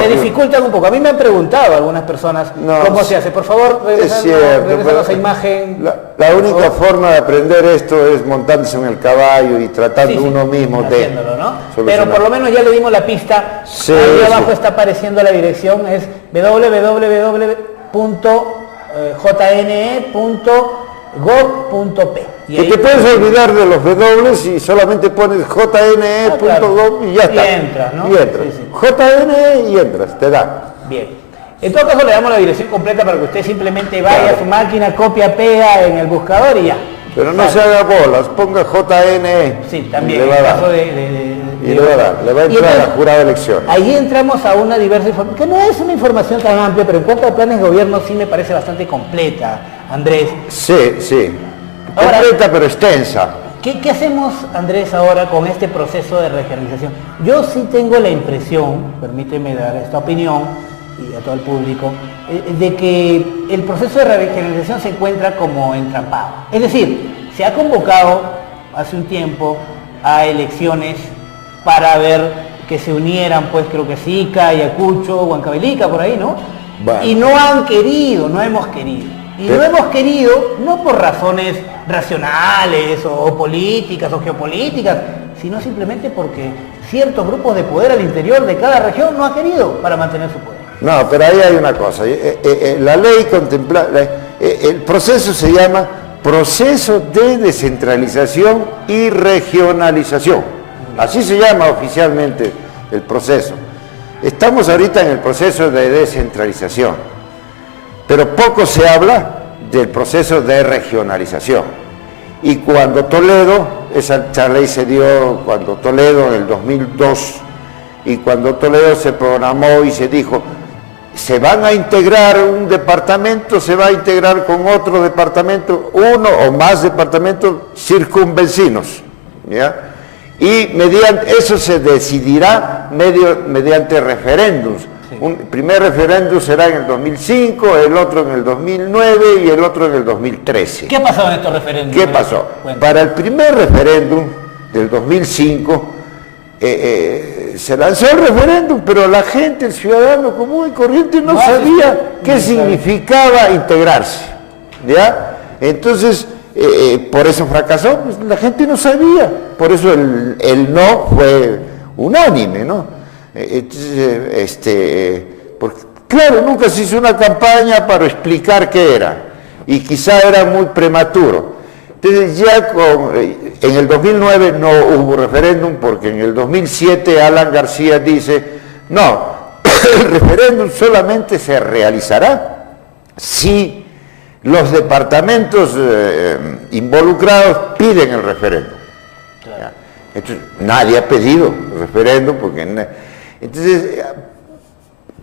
se dificultan un poco. A mí me han preguntado algunas personas cómo se hace. Por favor, regresamos a imagen. La única forma de aprender esto es montándose en el caballo y tratando uno mismo haciéndolo, ¿no? Pero por lo menos ya le dimos la pista. Ahí abajo está apareciendo la dirección, es www.jne.gov.p. Y te puedes olvidar de los W y solamente pones jne.gov y ya está. Y entras, ¿no? Y entras. JNE y entras, te da. Bien. En todo caso le damos la dirección completa para que usted simplemente vaya a su máquina, copia, pega en el buscador y ya. Pero no se haga bolas, ponga JNE. Sí, también, en caso de y le va a entrar a la jurada de elecciones. Ahí entramos a una diversa información, que no es una información tan amplia, pero en cuanto a planes de gobierno sí me parece bastante completa, Andrés. Sí. Completa pero extensa. ¿Qué hacemos, Andrés, ahora con este proceso de regionalización? Yo sí tengo la impresión, permíteme dar esta opinión, y a todo el público, de que el proceso de regionalización se encuentra como entrampado. Es decir, se ha convocado hace un tiempo a elecciones para ver que se unieran, pues creo que Sica, Ayacucho, Huancavelica, por ahí, ¿no? Bueno. Y no han querido, no hemos querido. Y no hemos querido, no por razones racionales o políticas o geopolíticas, sino simplemente porque ciertos grupos de poder al interior de cada región no han querido para mantener su poder. No, pero ahí hay una cosa. La ley contempla, el proceso se llama proceso de descentralización y regionalización. Así se llama oficialmente el proceso. Estamos ahorita en el proceso de descentralización, pero poco se habla del proceso de regionalización. Y cuando esa ley se dio cuando Toledo en el 2002, y cuando Toledo se programó y se dijo, se van a integrar un departamento, se va a integrar con otro departamento, uno o más departamentos circunvecinos, ¿ya? Y mediante eso se decidirá mediante referéndums. Un primer referéndum será en el 2005, el otro en el 2009 y el otro en el 2013. ¿Qué ha pasado en estos referéndums? ¿Qué pasó? Para el primer referéndum del 2005 se lanzó el referéndum, pero la gente, el ciudadano común y corriente no sabía qué significaba integrarse, ¿ya? Entonces, por eso fracasó, pues la gente no sabía, por eso el no fue unánime, ¿no? Porque, claro, nunca se hizo una campaña para explicar qué era, y quizá era muy prematuro. Entonces ya En el 2009 no hubo referéndum porque en el 2007 Alan García dice, no, el referéndum solamente se realizará si los departamentos involucrados piden el referéndum. Claro. Entonces, nadie ha pedido el referéndum porque... Entonces,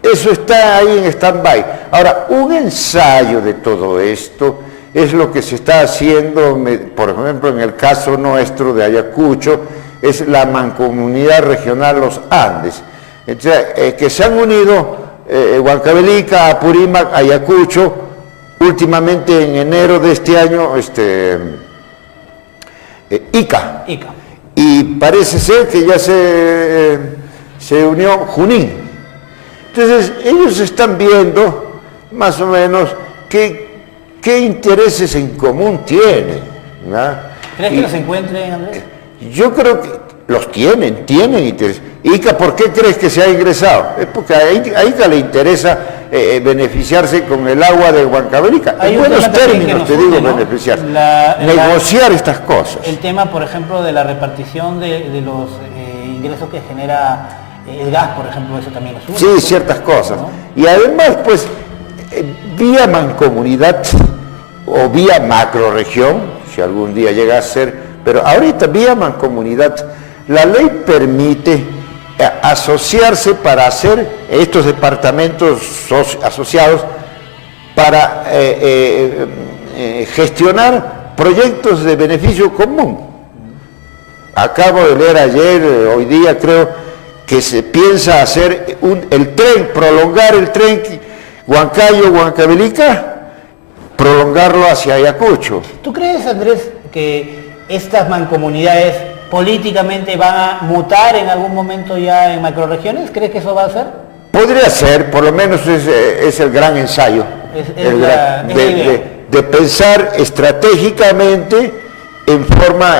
eso está ahí en stand-by. Ahora, un ensayo de todo esto es lo que se está haciendo, por ejemplo, en el caso nuestro de Ayacucho, es la Mancomunidad Regional Los Andes. Entonces, que se han unido Huancavelica, Apurímac, Ayacucho, últimamente en enero de este año, Ica. Y parece ser que ya se unió Junín. Entonces, ellos están viendo, más o menos, qué intereses en común tienen, ¿no? ¿Crees que los encuentren, Andrés? Yo creo que los tienen intereses. Ica, ¿por qué crees que se ha ingresado? Es porque a Ica le interesa beneficiarse con el agua de Huancavelica. En buenos términos, te digo, ¿no? Beneficiarse. Negociar estas cosas. El tema, por ejemplo, de la repartición de los ingresos que genera el gas, por ejemplo, eso también es Sí, ciertas cosas. ¿No? Y además, pues, vía mancomunidad o vía macroregión, si algún día llega a ser, pero ahorita vía mancomunidad, la ley permite asociarse para hacer estos departamentos asociados para gestionar proyectos de beneficio común. Acabo de leer ayer, hoy día creo, que se piensa hacer el tren, prolongar el tren Huancayo-Huancavelica, prolongarlo hacia Ayacucho. ¿Tú crees, Andrés, que estas mancomunidades políticamente van a mutar en algún momento ya en macroregiones? ¿Crees que eso va a ser? Podría ser, por lo menos es el gran ensayo, de pensar estratégicamente en forma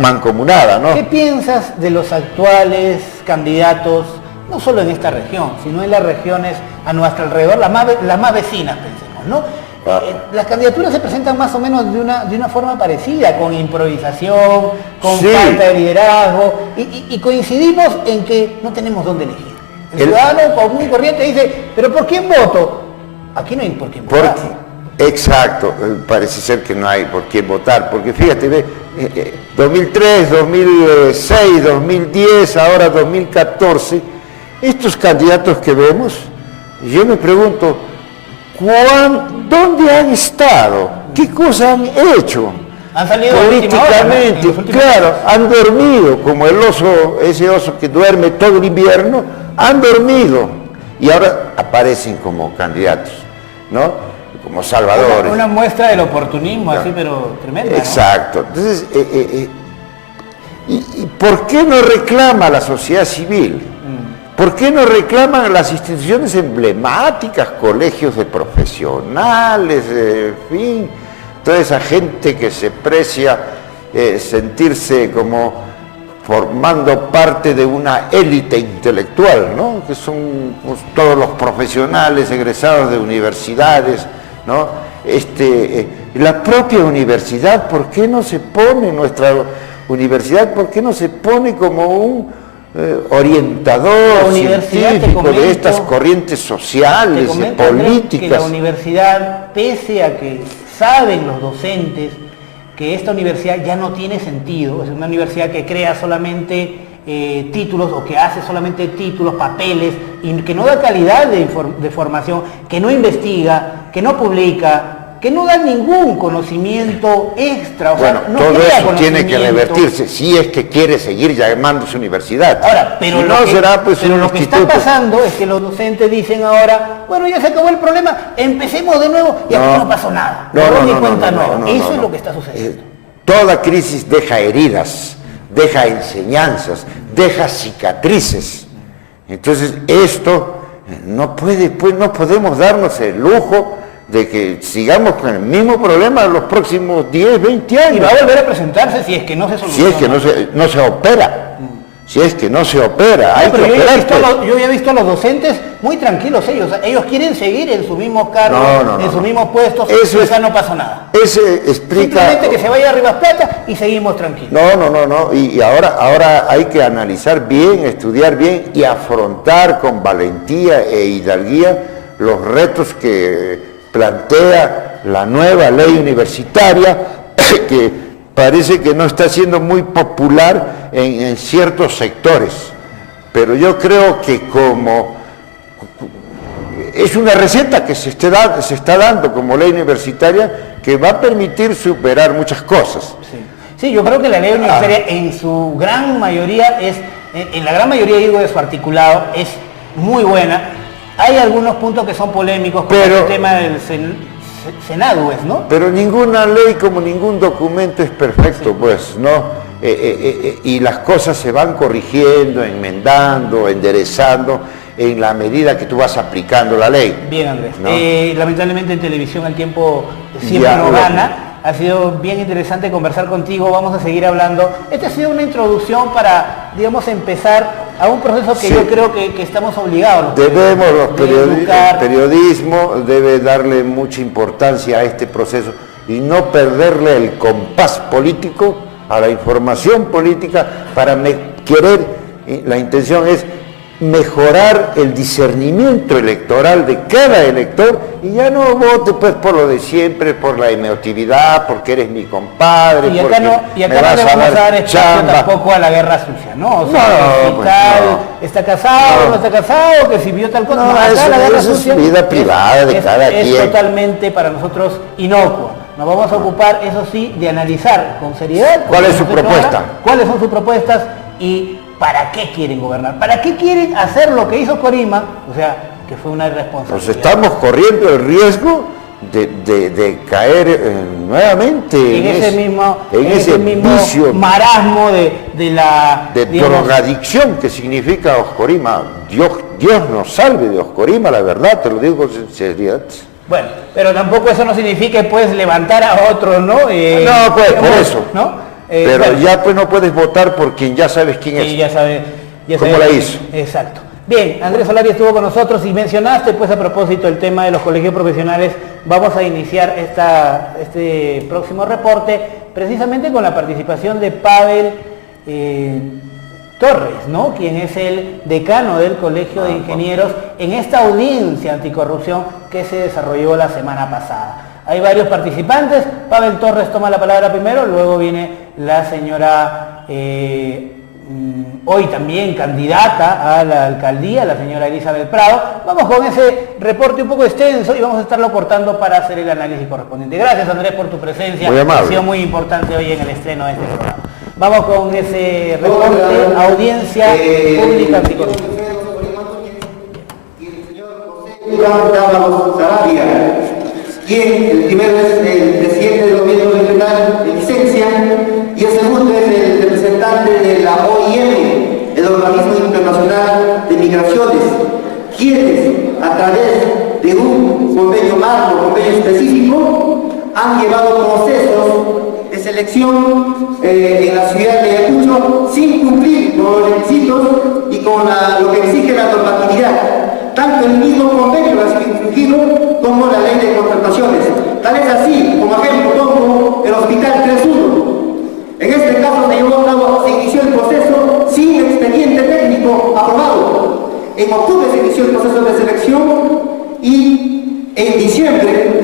mancomunada, ¿no? ¿Qué piensas de los actuales candidatos, no solo en esta región, sino en las regiones a nuestro alrededor, las más vecinas, pensemos, ¿no? Las candidaturas se presentan más o menos de una forma parecida, con improvisación, con falta de liderazgo, y coincidimos en que no tenemos dónde elegir. El ciudadano común y corriente dice, ¿pero por quién voto? Aquí no hay por quién votar. Exacto, parece ser que no hay por quién votar, porque fíjate, 2003, 2006, 2010, ahora 2014, estos candidatos que vemos, yo me pregunto, ¿dónde han estado? ¿Qué cosas han hecho? Han salido políticamente, claro, han dormido, como el oso, ese oso que duerme todo el invierno, han dormido y ahora aparecen como candidatos, ¿no? Como salvadores. Una muestra del oportunismo, así, pero tremenda, exacto. ¿No? Entonces, ¿y por qué no reclama la sociedad civil? ¿Por qué no reclaman las instituciones emblemáticas, colegios de profesionales, en fin, toda esa gente que se precia sentirse como formando parte de una élite intelectual, ¿no? Que son pues, todos los profesionales egresados de universidades, ¿no? La propia universidad, ¿por qué no se pone, nuestra universidad, por qué no se pone como un orientador científico de estas corrientes sociales, políticas? Andrés, que la universidad, pese a que saben los docentes que esta universidad ya no tiene sentido, es una universidad que crea solamente títulos o que hace solamente títulos, papeles, y que no da calidad de formación, que no investiga, que no publica, que no da ningún conocimiento extra. O bueno, sea, no todo eso tiene que revertirse si es que quiere seguir llamándose universidad. Ahora, pero, si no, será pues pero un lo que instituto. está pasando es que los docentes dicen ahora, bueno, ya se acabó el problema, empecemos de nuevo y aquí no pasó nada. Eso es lo que está sucediendo. Toda crisis deja heridas, deja enseñanzas, deja cicatrices. Entonces esto no puede, pues no podemos darnos el lujo de que sigamos con el mismo problema los próximos 10, 20 años. Y va a volver a presentarse si es que no se soluciona. Si es que no se opera. Si es que no se opera, hay que Pero operar. yo ya he visto a los docentes muy tranquilos ellos. Ellos quieren seguir en sus mismos cargos, en sus mismos puestos, y acá no pasa nada. Eso explica... Simplemente que se vaya a Rivas Plata y seguimos tranquilos. No. Y ahora hay que analizar bien, estudiar bien y afrontar con valentía e hidalguía los retos que plantea la nueva ley universitaria, que parece que no está siendo muy popular en ciertos sectores, pero yo creo que como es una receta que se está dando como ley universitaria que va a permitir superar muchas cosas. Sí, yo creo que la ley universitaria en su gran mayoría en la gran mayoría digo de su articulado, es muy buena. Hay algunos puntos que son polémicos, como el tema del Senado, ¿no? Pero ninguna ley como ningún documento es perfecto, pues, ¿no? Y las cosas se van corrigiendo, enmendando, enderezando en la medida que tú vas aplicando la ley. Bien, Andrés. ¿No? Lamentablemente en televisión el tiempo siempre no gana. Ha sido bien interesante conversar contigo, vamos a seguir hablando. Esta ha sido una introducción para, digamos, empezar a un proceso que yo creo que estamos obligados. Debemos, el periodismo debe darle mucha importancia a este proceso y no perderle el compás político a la información política para la intención es mejorar el discernimiento electoral de cada elector y ya no vote pues por lo de siempre, por la emotividad, porque eres mi compadre, y acá no le vamos a dar espacio tampoco a la guerra sucia, ¿no? O sea, está casado, no está casado, que si vio tal cosa, acá la guerra sucia es vida privada de cada quien. Es totalmente para nosotros inocua. Nos vamos a ocupar, eso sí, de analizar con seriedad cuál es su propuesta, cuáles son sus propuestas y ¿para qué quieren gobernar? ¿Para qué quieren hacer lo que hizo Corima? O sea, que fue una irresponsabilidad. Nos estamos corriendo el riesgo de caer nuevamente en ese mismo vicio, marasmo de drogadicción que significa Oscorima. Dios nos salve de Oscorima, la verdad, te lo digo con sinceridad. Bueno, pero tampoco eso no significa pues levantar a otros, ¿no? No, pues por eso. ¿no? Pero bueno, ya pues no puedes votar por quien ya sabes quién es. Ya sabe cómo la hizo. Exacto. Bien, Andrés Solari estuvo con nosotros y mencionaste pues a propósito el tema de los colegios profesionales. Vamos a iniciar este próximo reporte precisamente con la participación de Pavel Torres, ¿no? Quien es el decano del Colegio de Ingenieros en esta audiencia anticorrupción que se desarrolló la semana pasada. Hay varios participantes, Pavel Torres toma la palabra primero, luego viene la señora, hoy también candidata a la alcaldía, la señora Elizabeth Prado. Vamos con ese reporte un poco extenso y vamos a estarlo cortando para hacer el análisis correspondiente. Gracias, Andrés, por tu presencia, ha sido muy importante hoy en el estreno de este programa. Vamos con ese reporte, audiencia pública anticorrupción. Quien el primero es el presidente del gobierno regional de licencia y el segundo es el representante de la OIM, el Organismo Internacional de Migraciones, quienes a través de un convenio marco, convenio específico, han llevado procesos de selección en la ciudad de Ayacucho sin cumplir con los requisitos y con lo que exige la normatividad. Tanto el mismo convenio ha sido infringido como la ley de contrataciones. Tal es así, como ejemplo, tomo el Hospital 3.1. En este caso se inició el proceso sin expediente técnico aprobado. En octubre se inició el proceso de selección y en diciembre